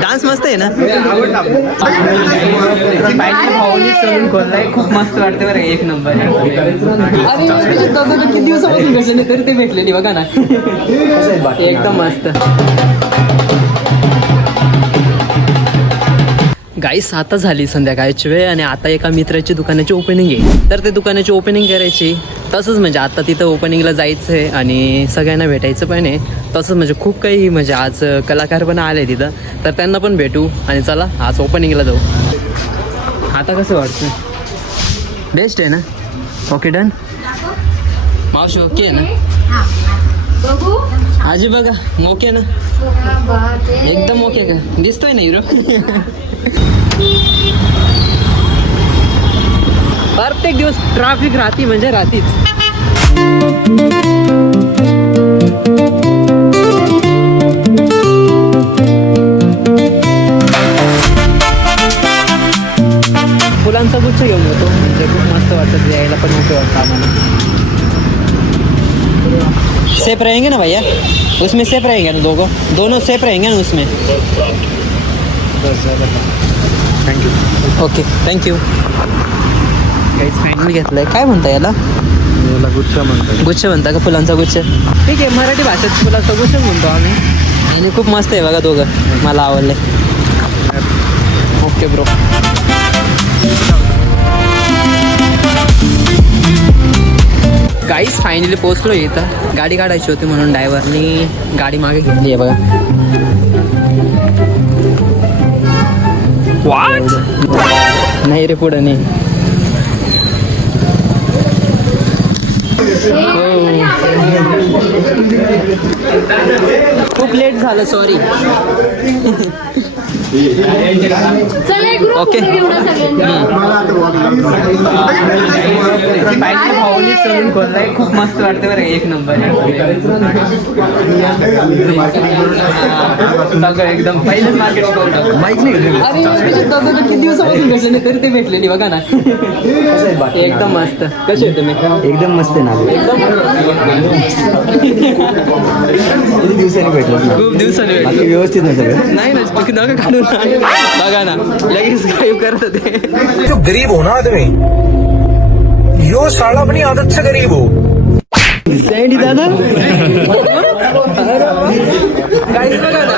Dance मस्त आहे ना. खूप मस्त वाटते बरं, एक नंबर. किती दिवसापासून भेटले तरी ते भेटलेली बघा ना, एकदम मस्त. गाईस आता झाली संध्याकाळची वेळ आणि आता एका मित्राची दुकानाची ओपनिंग आहे. तर ते दुकानाची ओपनिंग करायची, तसंच म्हणजे आता तिथं ओपनिंगला जायचं आहे आणि सगळ्यांना भेटायचं पण आहे. तसंच म्हणजे खूप काही म्हणजे आज कलाकार पण आले तिथं, तर त्यांना पण भेटू आणि चला आज ओपनिंगला जाऊ. आता कसं वाटतं? बेस्ट आहे ना? Okay done. मावशी ओके आहे ना? आजी बघा ओके ना? एकदम ओके का? दिसतोय ना हिरो? प्रत्येक दिवस ट्रॅफिक राहती म्हणजे राहतीच. फुलांचा गुच्छ घेऊन येतो, म्हणजे खूप मस्त वाटतं, यायला पण मोठे वाटतं आम्हाला. सेफ रहेंगे ना भैया? उसमें सेफ रहेंगे ना दोनों सेफ रहेंगे ना उसमें? थँक्यू. Okay thank you. काहीच फायनल घेतलंय. काय म्हणता याला? गुच्छ म्हणतात. गुच्छ म्हणता का? फुलांचा गुच्छ. ठीक आहे, मराठी भाषेत फुलांचा गुच्छ म्हणतो आम्ही. आणि खूप मस्त आहे बघा दोघं, मला आवडले. Okay bro. गाईस फायनली पोहोचलो इथं. गाडी काढायची होती म्हणून ड्रायव्हरनी गाडी मागे घेतली आहे बघा. नाही रे, पुढं नाही. खूप लेट झालं, सॉरी. ओके. खूप मस्त वाटते बरं, एक नंबर. सगळं एकदम पहिलेच मार्केट माहित नाही. किती दिवसापासून भेटले तरी ते भेटलेली बघा ना, एकदम मस्त. कसे आहे तुम्ही? एकदम मस्त आहे ना. किती दिवसांनी भेटलो? खूप दिवसांनी भेटलो. व्यवस्थित नाही सगळं? नाही ना, नका काढून बघा ना, लगेच गायब करत होते. जो गरीब हो ना आदमी, यो साला अपनी आदत से गरीब हो. सँडी दादा काहीच बघा ना,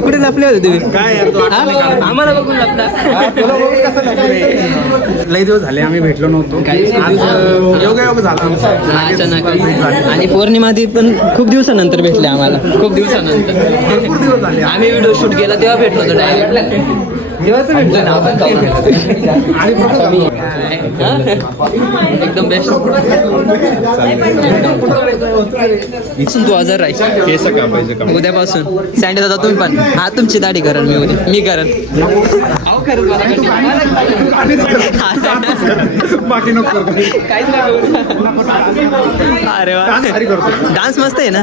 कुठे लपले होते तुम्ही? काय आम्हाला बघून लपता? लई दिवस झाले आम्ही भेटलो नव्हतो. योग झाला अचानक. आणि पौर्णिमा ती पण खूप दिवसानंतर भेटले आम्हाला, खूप दिवसानंतर. भरपूर दिवस झाले. आम्ही व्हिडिओ शूट केला तेव्हा भेटलो होतो डायरेक्ट. तेव्हाच भेटलो ना आपण. एकदम बेस्ट. तू आजार राहील उद्यापासून. सँडी दादा तुम्ही पण. हा तुमची दाढी करण मी उद्या. मी करण. बाकी नको. काहीच नाही. अरे वा, डान्स मस्त आहे ना.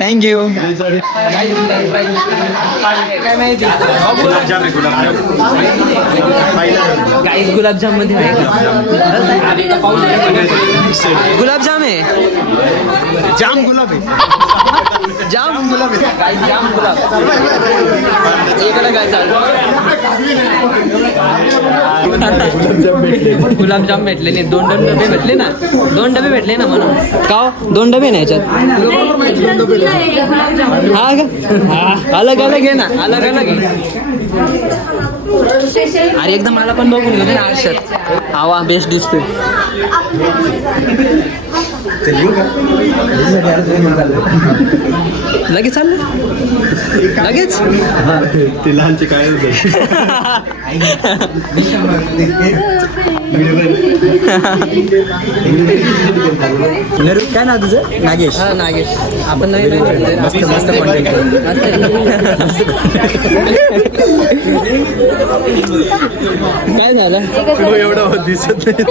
थँक्यू. काय माहिती? गाईस गुलाबजाम मध्ये आहे का? गुलाबजाम आहे. जाम गुलाब आहे. जाम गुलाब आहे. जाम गुलाब. इकडे काय चालू? गुलाबजाम भेटले नाही. 2 डबे भेटले ना. 2 डबे भेटले ना म्हणून. का 2 डबे नाही याच्यात? हा का? अलग अलग आहे ना, अलग अलग आहे. अरे एकदम मला पण बघून घेऊ ना आरशात. हवा बेस्ट दिसतोय. लगेच चाललं? लगेच ते लहानचे काय काय ना तुझं नागेश. हा नागेश. आपण नवीन नवीन भेटतोय. मस्त मस्त कॉन्टेंट. काय झालं? एवढं दिसत नाही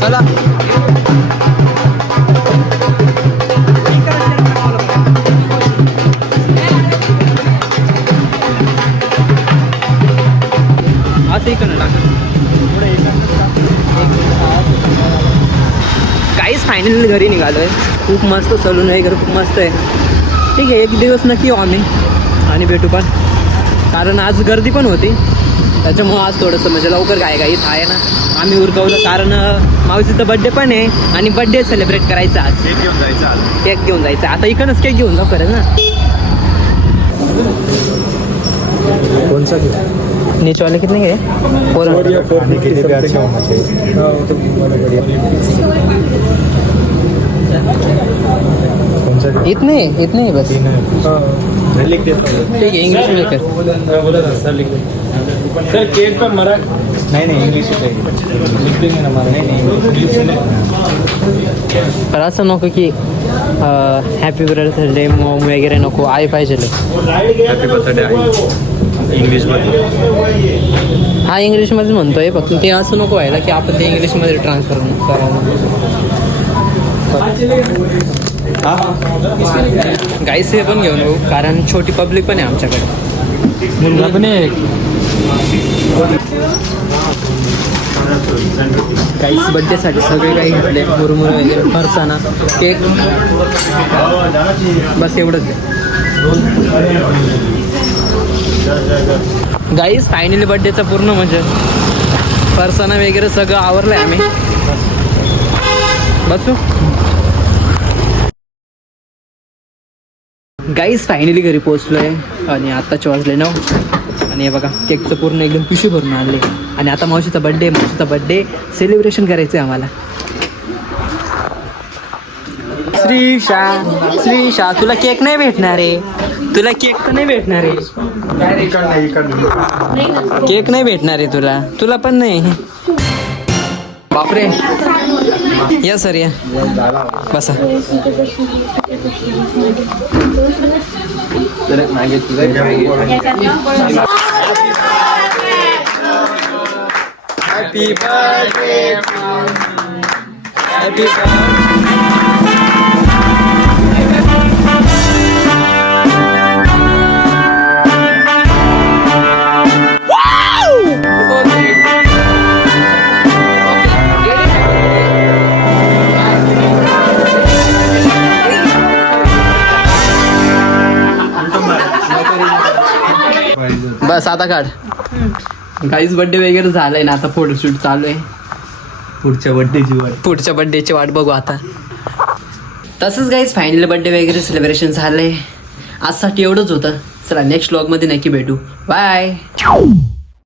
चला असं इकडनं टाका. काहीच फायनली घरी निघालोय. खूप मस्त सलून वगैरे खूप मस्त आहे. ठीक आहे, एक दिवस नक्की येऊ आम्ही आणि भेटू पण, कारण आज गर्दी पण होती. त्याच्यामुळं आज थोडंसं म्हणजे लवकर घाईत आहे ना, आम्ही उरकवलं. कारण मावशीचा बड्डे पण आहे आणि बड्डे सेलिब्रेट करायचा आज. केक घेऊन जायचं. आता इकडनंच केक घेऊन जाऊ खरं ना. कोणचा नीचे वाले कितने के इतने ही बस. ठीक है, इंग्लिश में कर. सर केक पर मरा नहीं इंग्लिश लिख देंगे ना मरा नहीं. पर असं नको की हॅपी बर्थडे मॉम वगैरे नको. आई पाहिजे. हॅपी बर्थडे इंग्लिशमध्ये. हा इंग्लिशमध्ये म्हणतोय, फक्त ते असं नको व्हायला की आपण ते इंग्लिशमध्ये ट्रान्सफर करायला. गाईस हे पण घेऊन येऊ, कारण छोटी पब्लिक पण आहे आमच्याकडे. मुलगा पण आहे. काहीच बड्डेसाठी सगळे काही घेतले. मुरमुरे वगैरे फरसाणा केक बस एवढंच आहे. गाईस फायनली बड्डेचं पूर्ण म्हणजे फरसाणा वगैरे सगळं आवरलंय आम्ही. बसू. गाईस फायनली घरी पोहोचलोय आणि आत्ताच वाजले 9. आणि हे बघा केकचं पूर्ण एकदम पिशवी भरून आणले. आणि आता मावशीचा बड्डे सेलिब्रेशन करायचं आहे आम्हाला. श्रीशा तुला केक नाही भेटणार आहे. तुला केक तर नाही भेटणार आहे. केक नाही भेटणार आहे तुला पण नाही. बापरे. या सर या बसा. Happy birthday. हॅपी बस आता काढ. गाईज बड्डे वगैरे झालंय ना, आता फोटोशूट चालू आहे. पुढच्या बड्डेची वाट बघू आता. तसंच गाईज फायनल बड्डे वगैरे सेलिब्रेशन झालंय. आजसाठी एवढंच होतं. चला नेक्स्ट व्लॉगमध्ये नक्की भेटू. बाय.